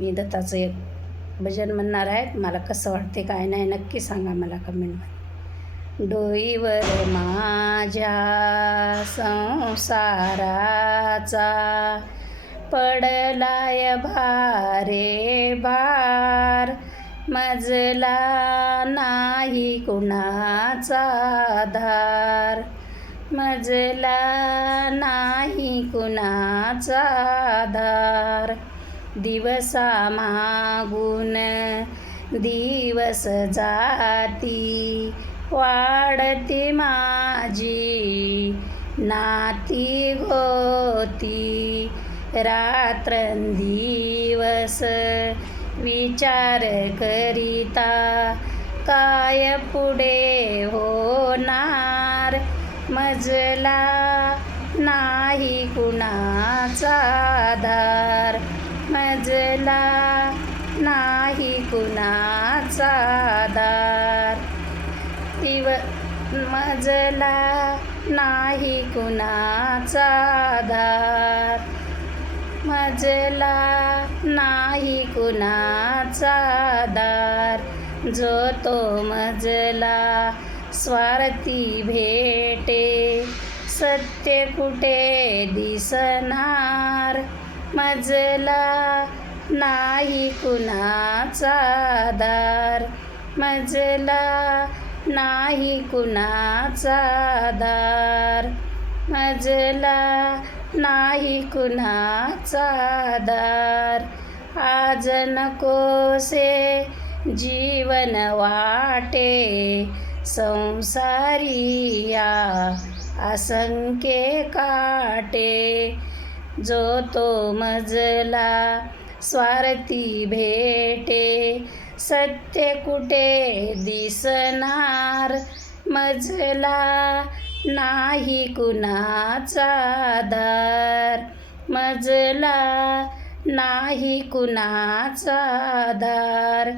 मी दत्ताचं एक भजन म्हणणार आहे. मला कसं वाटते काय नाही नक्की सांगा मला कमेंटमध्ये. डोईवर माझ्या संसाराचा पडलाय भारे भार, मजला नाही कुणाचा आधार, मजला नाही कुणाचा आधार. दिवसा मागून दिवस जाती, वाढती माझी नाती होती. रात्रंदिवस विचार करिता, काय पुढे होणार, मजला नाही कुणाचा आधार, मजला नाही कुणाचा आधार. मजला नाही कुणाचा आधार, मजला नाही कुणाचा आधार. जो तो मजला स्वार्थी भेटे, सत्य कुठे दिसणार, मजला नाही कुणाचा आधार, मजला नाही कुणाचा आधार, मजला नाही कुणाचा आधार. आज नकोसे जीवन वाटे संसारिया, असंख्य काटे. जो तो मजला स्वार्थी भेटे, सत्य कुठे दिसणार, मजला नाही कुणाचा आधार, मजला नाही कुणाचा आधार.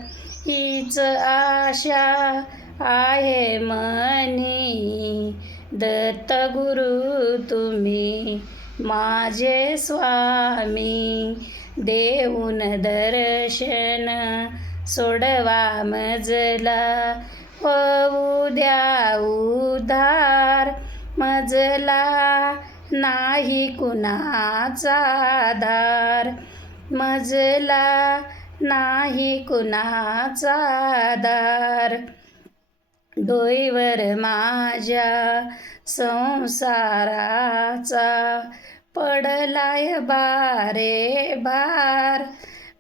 हीच आशा आहे मनी, दत्तगुरु तुम्ही माझे स्वामी. देऊन दर्शन सोडवा मजला, होऊ द्या उद्धार, मजला नाही कुणाचा आधार, मजला नाही कुणाचा आधार. डोईवर माझ्या संसाराचा पडलाय भारे भार,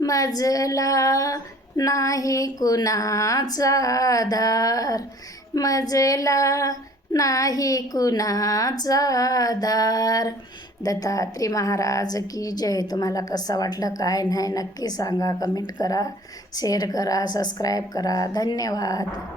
मजला नाही कुणाचा आधार, मजला नाही कुणाचा आधार. दत्तात्रय महाराज की जय. तुम्हाला कसं वाटलं काय नाही नक्की सांगा, कमेंट करा, शेअर करा, सबस्क्राईब करा. धन्यवाद.